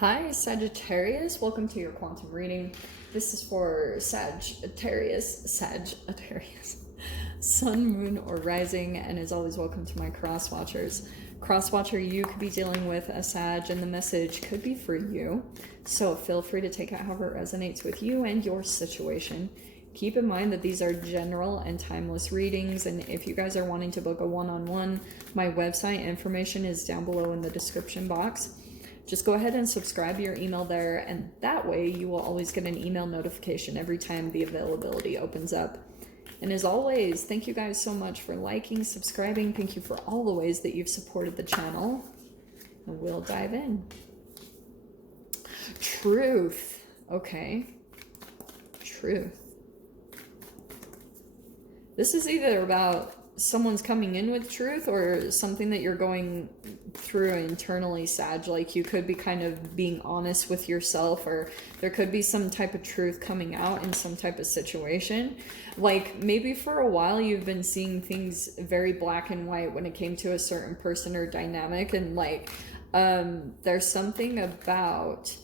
Hi, Sagittarius. Welcome to your quantum reading. This is for Sagittarius, Sun, Moon, or Rising, and as always, welcome to my cross watchers. Cross watcher, you could be dealing with a Sag, and the message could be for you. So feel free to take it however it resonates with you and your situation. Keep in mind that these are general and timeless readings, and if you guys are wanting to book a one-on-one, my website information is down below in the description box. Just go ahead and subscribe your email there, and that way you will always get an email notification every time the availability opens up. And as always, thank you guys so much for liking, subscribing. Thank you for all the ways that you've supported the channel. And we'll dive in. Truth. Okay. Truth. This is either about someone's coming in with truth or something that you're going through internally, Sag. Like you could be kind of being honest with yourself, or there could be some type of truth coming out in some type of situation. Like maybe for a while you've been seeing things very black and white when it came to a certain person or dynamic, and like there's something about,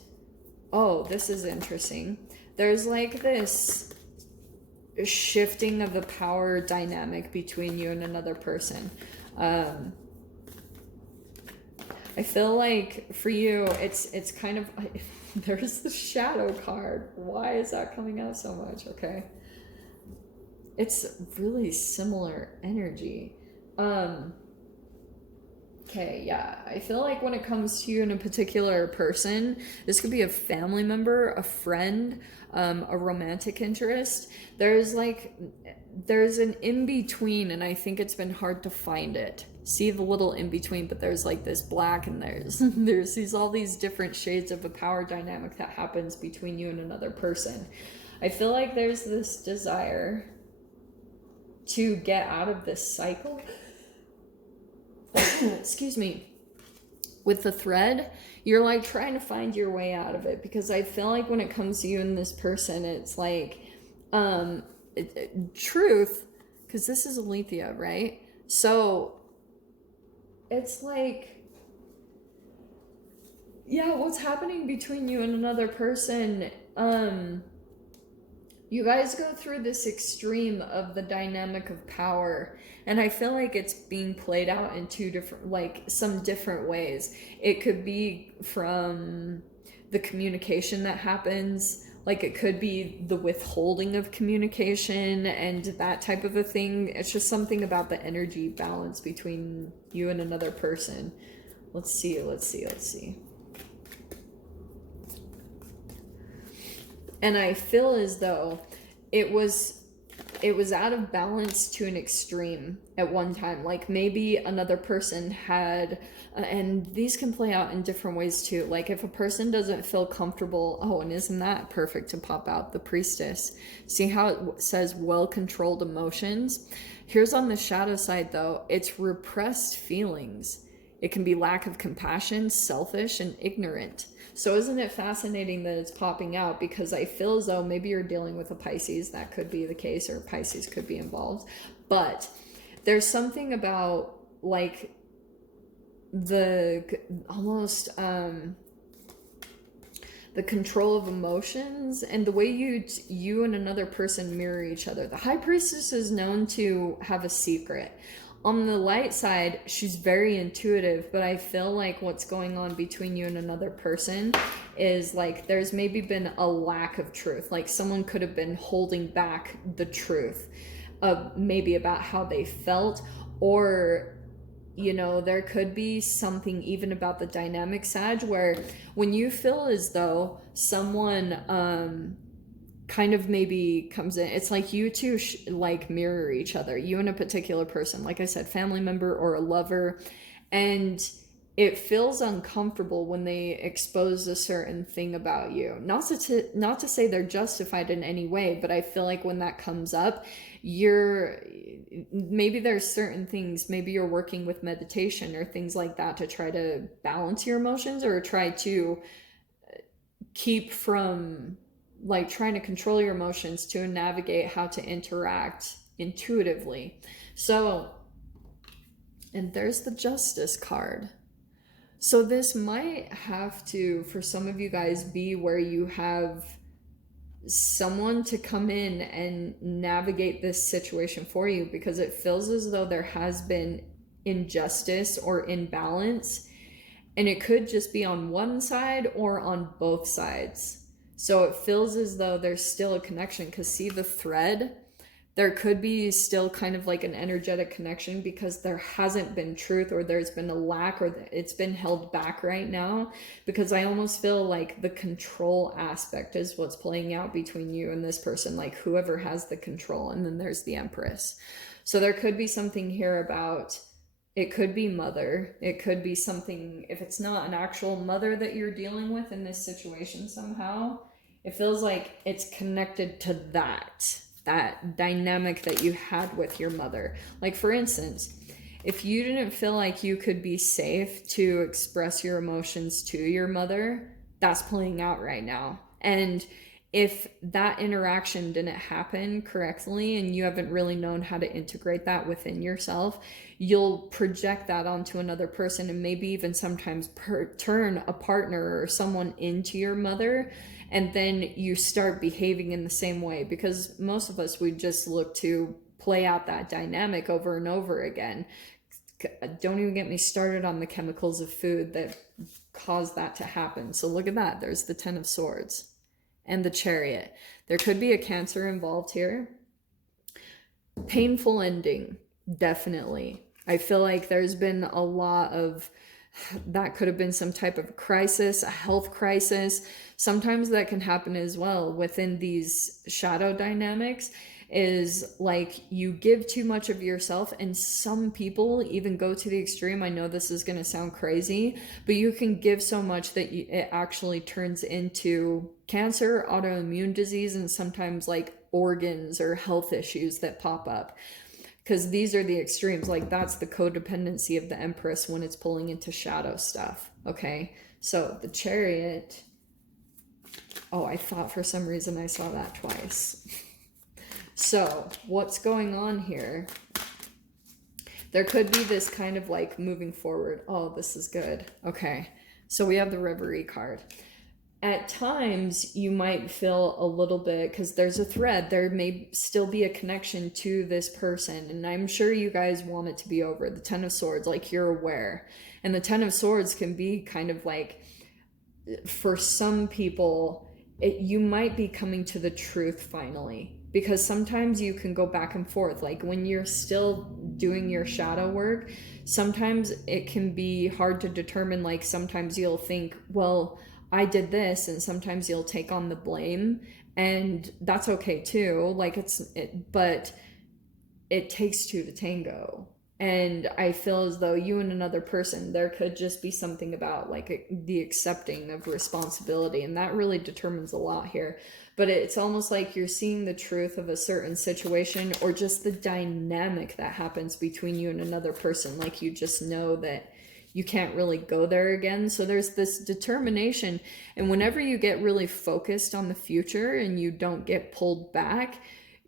oh, this is interesting. There's like this shifting of the power dynamic between you and another person. I feel like for you, it's kind of, there's the shadow card. Why is that coming out so much? Okay. It's really similar energy. Okay, yeah. I feel like when it comes to you and a particular person, this could be a family member, a friend, a romantic interest. There's an in-between, and I think it's been hard to find it. See the little in-between, but there's like this black, and there's all these different shades of a power dynamic that happens between you and another person. I feel like there's this desire to get out of this cycle. Excuse me. With the thread, you're like trying to find your way out of it, because I feel like when it comes to you and this person, it's like truth, because this is Alethea, right? So it's like, yeah, what's happening between you and another person, you guys go through this extreme of the dynamic of power, and I feel like it's being played out in some different ways. It could be from the communication that happens, like it could be the withholding of communication and that type of a thing. It's just something about the energy balance between you and another person. Let's see. And I feel as though it was out of balance to an extreme at one time. Like maybe another person had, and these can play out in different ways too. Like if a person doesn't feel comfortable, oh, and isn't that perfect to pop out the Priestess? See how it says well-controlled emotions? Here's on the shadow side though, it's repressed feelings. It can be lack of compassion, selfish, and ignorant. So isn't it fascinating that it's popping out? Because I feel as though maybe you're dealing with a Pisces. That could be the case, or Pisces could be involved. But there's something about like the almost the control of emotions and the way you and another person mirror each other. The High Priestess is known to have a secret. On the light side, she's very intuitive, but I feel like what's going on between you and another person is like there's maybe been a lack of truth. Like someone could have been holding back the truth of maybe about how they felt, or you know, there could be something even about the dynamic, Sag, where when you feel as though someone kind of maybe comes in, it's like you two like mirror each other, you and a particular person, like I said, family member or a lover, and it feels uncomfortable when they expose a certain thing about you. Not to say they're justified in any way, but I feel like when that comes up, maybe there's certain things, maybe you're working with meditation or things like that to try to balance your emotions, or try to keep from like trying to control your emotions to navigate how to interact intuitively. So, and there's the Justice card. So this might have to, for some of you guys, be where you have someone to come in and navigate this situation for you, because it feels as though there has been injustice or imbalance, and it could just be on one side or on both sides. So it feels as though there's still a connection, because see the thread? There could be still kind of like an energetic connection, because there hasn't been truth, or there's been a lack, or it's been held back right now, because I almost feel like the control aspect is what's playing out between you and this person, like whoever has the control. And then there's the Empress. So there could be something here about, it could be mother, it could be something, if it's not an actual mother that you're dealing with in this situation somehow, it feels like it's connected to that dynamic that you had with your mother. Like, for instance, if you didn't feel like you could be safe to express your emotions to your mother, that's playing out right now. And if that interaction didn't happen correctly and you haven't really known how to integrate that within yourself, you'll project that onto another person, and maybe even sometimes turn a partner or someone into your mother, and then you start behaving in the same way, because most of us, we just look to play out that dynamic over and over again. Don't even get me started on the chemicals of food that cause that to happen. So look at that. There's the Ten of Swords and the Chariot. There could be a Cancer involved here. Painful ending, definitely. I feel like there's been a lot of, that could have been some type of crisis, a health crisis. Sometimes that can happen as well within these shadow dynamics, is like you give too much of yourself, and some people even go to the extreme. I know this is going to sound crazy, but you can give so much that it actually turns into cancer, autoimmune disease, and sometimes like organs or health issues that pop up. Because these are the extremes. Like, that's the codependency of the Empress when it's pulling into shadow stuff. Okay, so the Chariot. Oh, I thought for some reason I saw that twice. So what's going on here? There could be this kind of like moving forward. Oh, this is good. Okay, so we have the Reverie card. At times you might feel a little bit, because there's a thread, there may still be a connection to this person, and I'm sure you guys want it to be over. The Ten of Swords, like, you're aware. And the Ten of Swords can be kind of like, for some people, you might be coming to the truth finally, because sometimes you can go back and forth. Like, when you're still doing your shadow work, sometimes it can be hard to determine. Like, sometimes you'll think, well, I did this, and sometimes you'll take on the blame, and that's okay too. Like, but it takes two to tango. And I feel as though you and another person, there could just be something about like the accepting of responsibility, and that really determines a lot here. But it's almost like you're seeing the truth of a certain situation, or just the dynamic that happens between you and another person. Like, you just know that you can't really go there again. So there's this determination. And whenever you get really focused on the future and you don't get pulled back,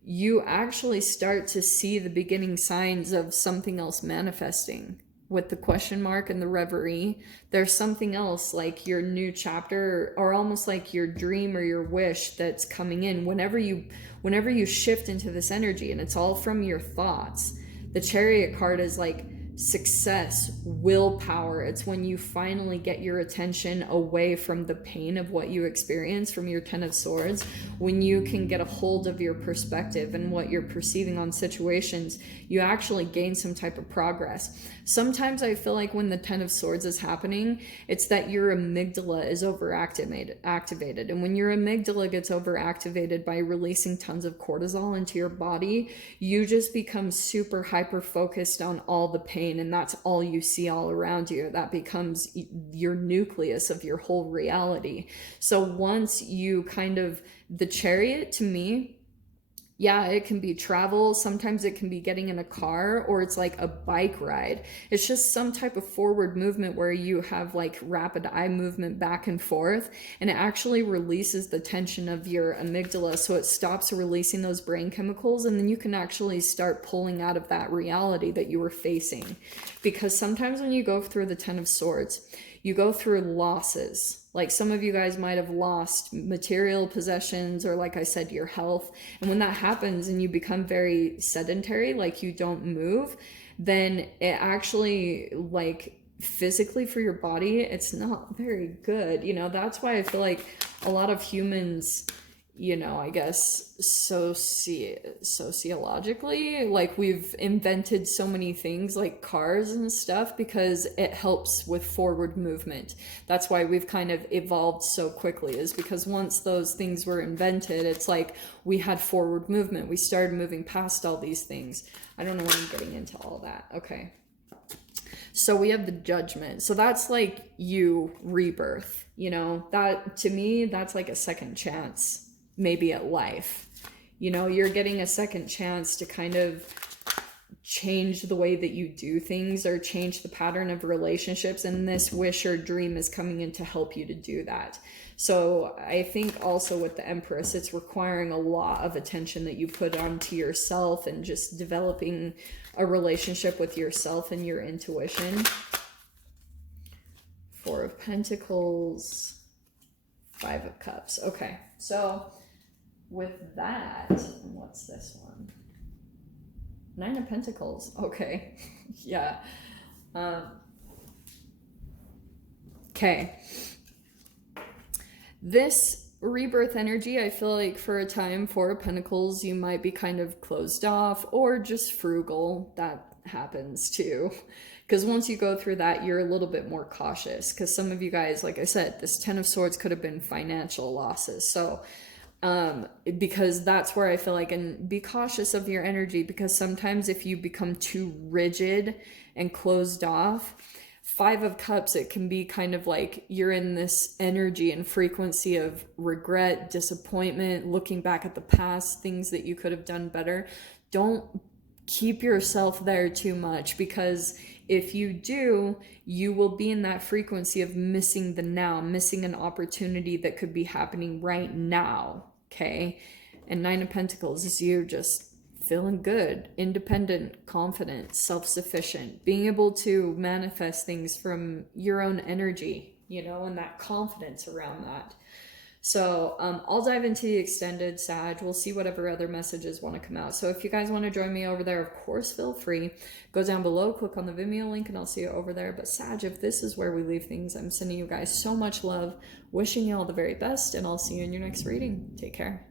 you actually start to see the beginning signs of something else manifesting. With the question mark and the Reverie, there's something else, like your new chapter, or almost like your dream or your wish that's coming in whenever you shift into this energy, and it's all from your thoughts. The Chariot card is like success, willpower. It's when you finally get your attention away from the pain of what you experience from your Ten of Swords, when you can get a hold of your perspective and what you're perceiving on situations, you actually gain some type of progress. Sometimes I feel like when the Ten of Swords is happening, it's that your amygdala is activated. And when your amygdala gets overactivated by releasing tons of cortisol into your body, you just become super hyper focused on all the pain, and that's all you see all around you. That becomes your nucleus of your whole reality. So once you kind of, the Chariot to me Yeah, it can be travel. Sometimes it can be getting in a car, or it's like a bike ride. It's just some type of forward movement where you have like rapid eye movement back and forth, and it actually releases the tension of your amygdala. So it stops releasing those brain chemicals, and then you can actually start pulling out of that reality that you were facing. Because sometimes when you go through the Ten of Swords, you go through losses. Like some of you guys might have lost material possessions, or like I said, your health. And when that happens and you become very sedentary, like you don't move, then it actually, like, physically for your body, it's not very good. You know, that's why I feel like a lot of humans, you know, I guess sociologically, like we've invented so many things like cars and stuff because it helps with forward movement. That's why we've kind of evolved so quickly, is because once those things were invented, it's like we had forward movement. We started moving past all these things. I don't know why I'm getting into all that. Okay. So we have the Judgment. So that's like you rebirth, you know, that to me, that's like a second chance maybe at life. You know, you're getting a second chance to kind of change the way that you do things or change the pattern of relationships, and this wish or dream is coming in to help you to do that. So I think also with the Empress, it's requiring a lot of attention that you put onto yourself and just developing a relationship with yourself and your intuition. Four of Pentacles, Five of Cups. Okay, so with that, what's this one? Nine of Pentacles. Okay. Yeah. Okay. This rebirth energy, I feel like for a time, Four of Pentacles, you might be kind of closed off or just frugal. That happens too. Because once you go through that, you're a little bit more cautious. Because some of you guys, like I said, this Ten of Swords could have been financial losses. So because that's where I feel like, and be cautious of your energy, because sometimes if you become too rigid and closed off, Five of Cups, it can be kind of like you're in this energy and frequency of regret, disappointment, looking back at the past, things that you could have done better. Don't keep yourself there too much, because if you do, you will be in that frequency of missing the now, missing an opportunity that could be happening right now. Okay. And Nine of Pentacles is you just feeling good, independent, confident, self-sufficient, being able to manifest things from your own energy, you know, and that confidence around that. So I'll dive into the extended, Sag. We'll see whatever other messages want to come out. So if you guys want to join me over there, of course, feel free. Go down below, click on the Vimeo link, and I'll see you over there. But Sag, if this is where we leave things, I'm sending you guys so much love, wishing you all the very best, and I'll see you in your next reading. Take care.